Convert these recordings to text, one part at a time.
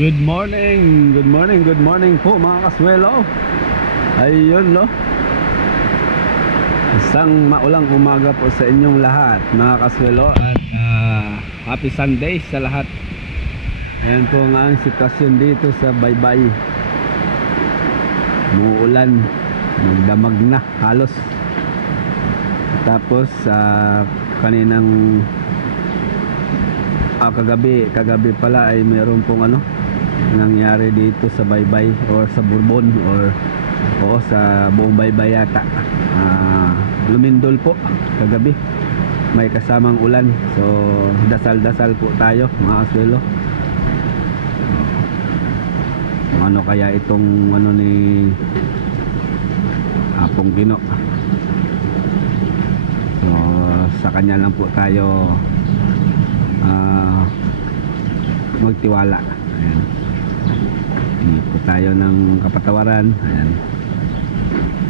Good morning, good morning, good morning po mga kaswelo. Ayun no, isang maulang umaga po sa inyong lahat mga kaswelo. At happy Sunday sa lahat. Ayan po nga ang sitwasyon dito sa Baybay. Muulan, magdamag na halos. Tapos kaninang kagabi pala ay mayroon pong nangyari dito sa Baybay or sa Bourbon or sa buong Baybay yata. Lumindol po kagabi, may kasamang ulan, so dasal-dasal po tayo mga kaswelo. Ano kaya itong ni Apong Gino, so sa kanya lang po tayo magtiwala. Ayan, hindi po tayo ng kapatawaran. Ayan,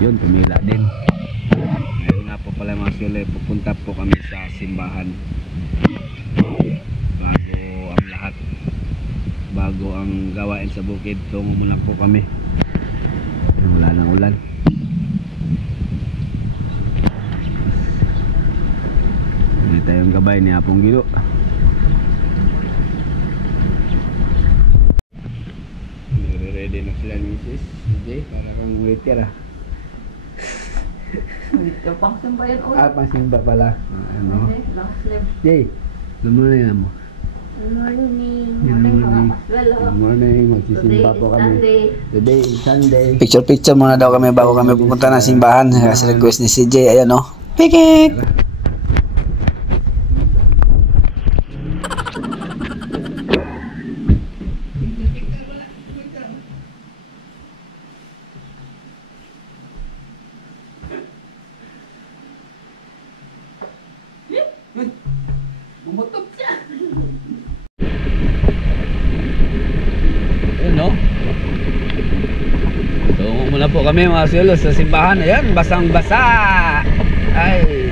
yun, tumila din. Ngayon nga po pala mga kaswelo, pupunta po kami sa simbahan bago ang gawain sa bukid. Tungo muna po kami, wala nang ulan. Hindi tayong gabay ni Apong Gino. Ready na sila ni Mrs. Jay, para kang waiter Ito pang simba yan ulit. Pangsimba pala. Jay, good morning mo. Good morning. Good morning. Magsisimba po kami. Today is Sunday. Picture muna daw kami bago kami pupunta ng simbahan. Kasi request ni CJ. Ayan o. Pikik! Bumutot siya. Ayun no. Tungo muna po kami mga kaswelo sa simbahan. Ayan, basang-basa. Ay,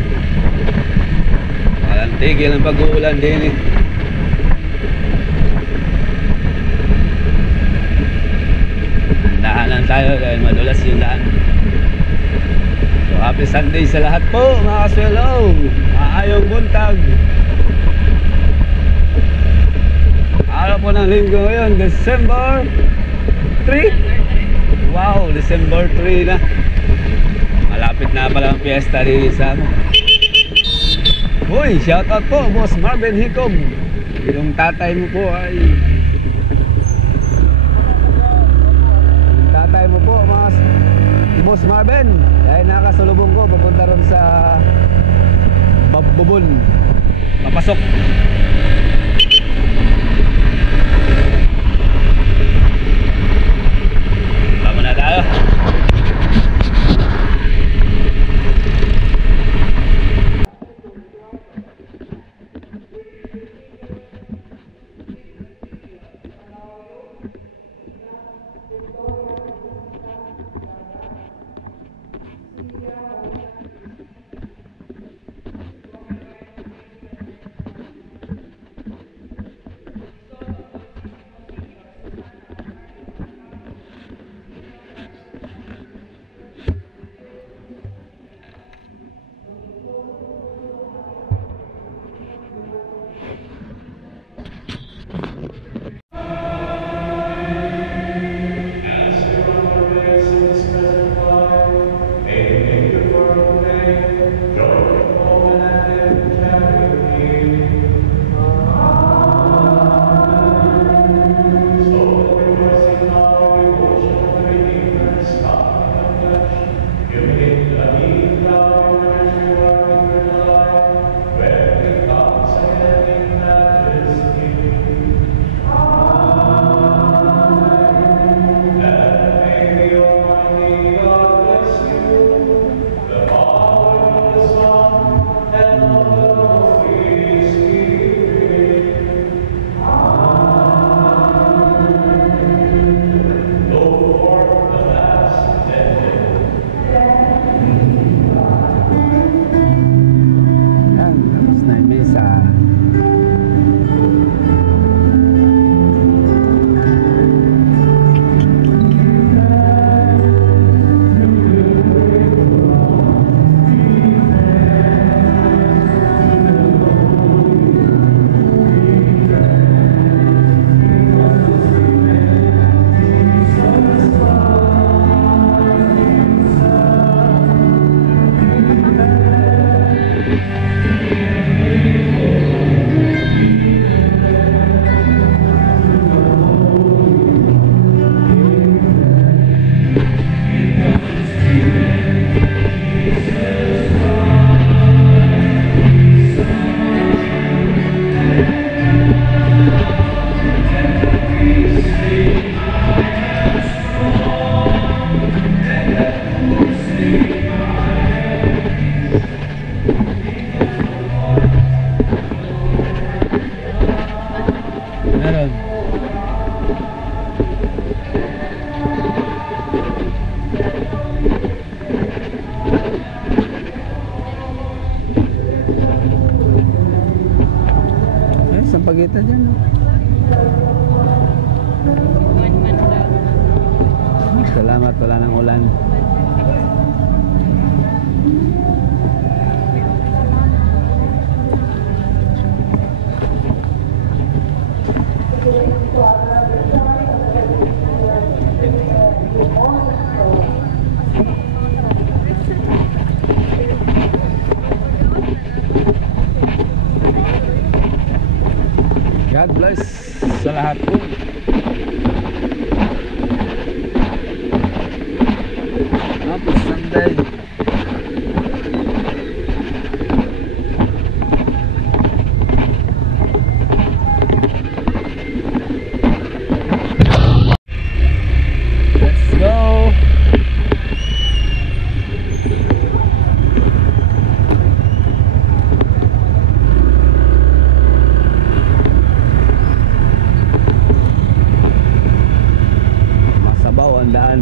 walang tigil ang pag-uulan din Dahanan tayo dahil madulas yung daan. So happy Sunday sa lahat po mga kaswelo. Maayong buntag. Araw po ng linggo ngayon, December 3. Wow, December 3 na. Malapit na pala ang fiesta din sa Uy, shoutout po Boss Marvin Hikom. Yung tatay mo po ay Boss Marvin ay nakasulubong ko papunta ron sa Bubon. Papasok. Tama na tayo. salamat, wala nang ulan. God bless sa lahat po. Happy Sunday. Let's go. Masabaw ang daan.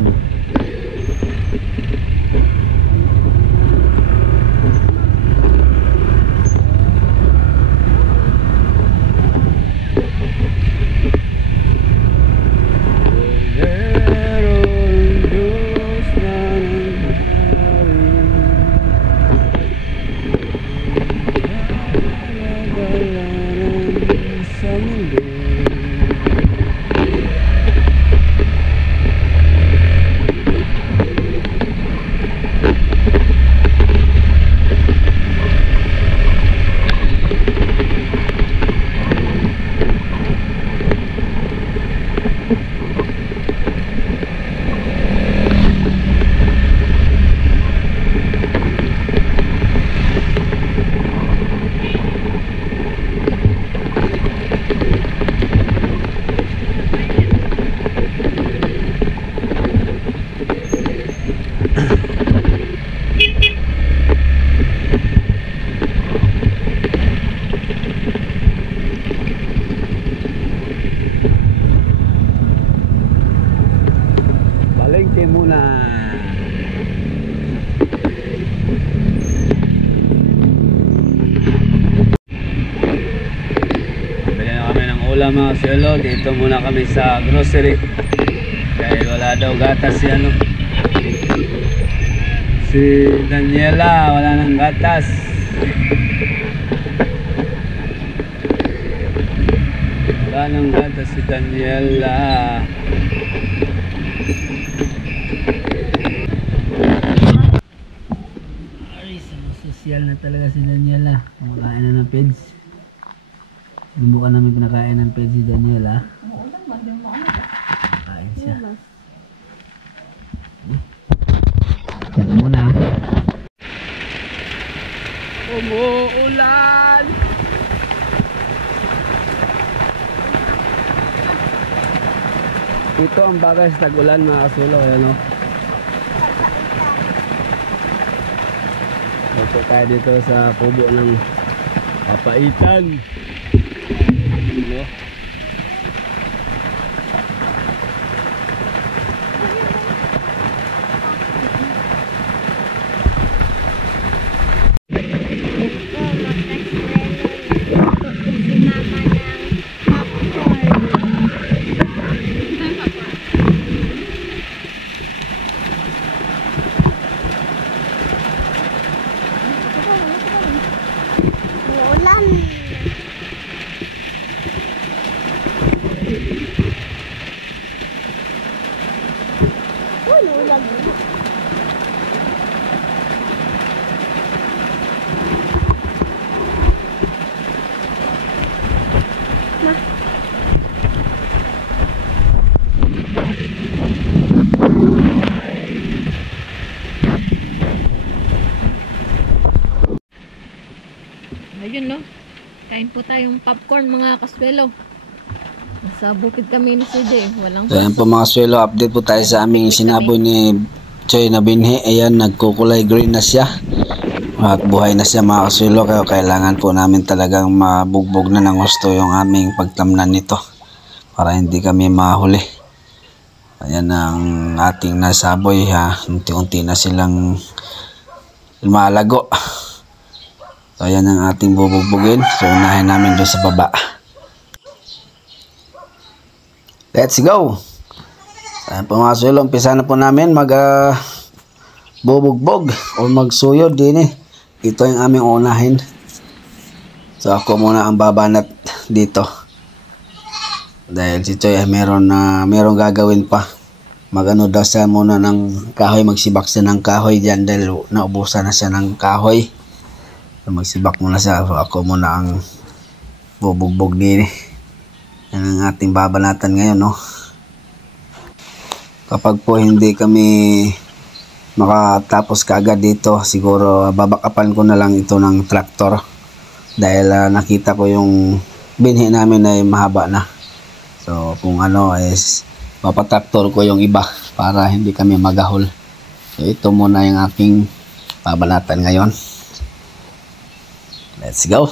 Palengke muna. Bili na kami ng ulam mga silo. Dito muna kami sa grocery. Dahil wala daw gatas si ano. Si Daniela wala nang gatas. Wala nang gatas si Daniela. Sosyal na talaga si Daniela. Kumakain na ng peds. Lumbukan namin pinakain ng peds si Daniela. Kain siya. Yan muna. Umuulan! Ito ang bagay sa tag-ulan mga kasulo. Ayan o. Ito tayo dito sa pubo ng papaitan. No? Ayun no. Kain po tayong popcorn mga kaswelo. Sa bukid kami ni CJ. Walang So ayan po mga swelo, update po tayo sa aming sinaboy ni Choy na binhi. Ayan, nagkukulay green na siya. At buhay na siya mga kaswelo. Kaya kailangan po namin talagang mabugbog na ng gusto yung aming pagtamnan nito. Para hindi kami mahuli. Ayan ang ating nasaboy ha. Unti-unti na silang lumalago. So ayan ang ating bubugbugin. So unahin namin doon sa baba. Let's go! Ayan po mga kasuelo, umpisa na po namin bubugbog o magsuyod din eh. Ito yung aming unahin. So ako muna ang babanat dito. Dahil si Choy ay meron gagawin pa. Magano daw siya muna ng kahoy, magsibak siya ng kahoy diyan dahil naubusan na siya ng kahoy. So magsibak muna siya. So ako muna ang bubugbog din eh. Yan ang ating babanatan ngayon, no. Kapag po hindi kami makatapos kaagad dito, siguro babakapan ko na lang ito ng traktor dahil nakita ko yung binhi namin ay mahaba na. So kung ano is papatraktor ko yung iba para hindi kami magahol. So ito muna yung aking babanatan ngayon. Let's go.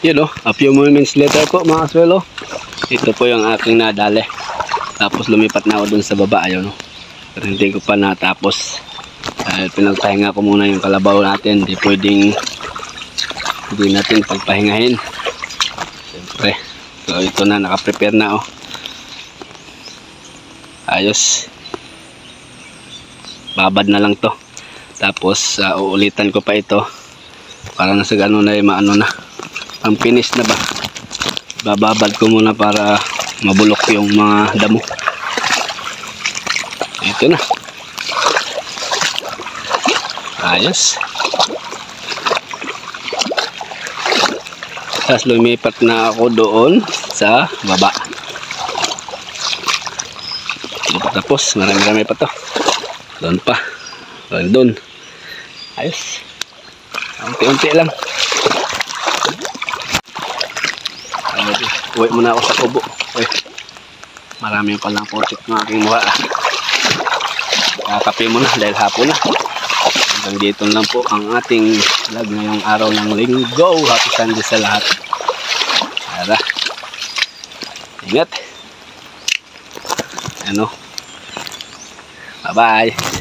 Yun a few moments later po mga kaswelo. Ito po yung aking nadali. Tapos lumipat na ako dun sa baba. Ayun pero hindi ko pa natapos. Dahil pinagpahinga ko muna yung kalabaw natin. Hindi natin pagpahingahin. Siyempre. So ito na, nakaprepare na ayos. Babad na lang to. Tapos uulitan ko pa ito. Para na sa gano'n na maano na. Ang finish na ba. Bababad ko muna para mabulok yung mga damo. Ito na. Ayos. Tapos lumipat na ako doon sa baba. Hindi pa tapos. Marami-rami pa to. Doon pa. Doon. Ayos. Unti-unti lang. Uwi muna ako sa kubo. Marami palang putik ng aking mukha. Kakape muna dahil hapon na. Hanggang dito lang po ang ating vlog ngayong araw ng linggo. Happy Sunday sa lahat. Tara. Ingat. Bye bye.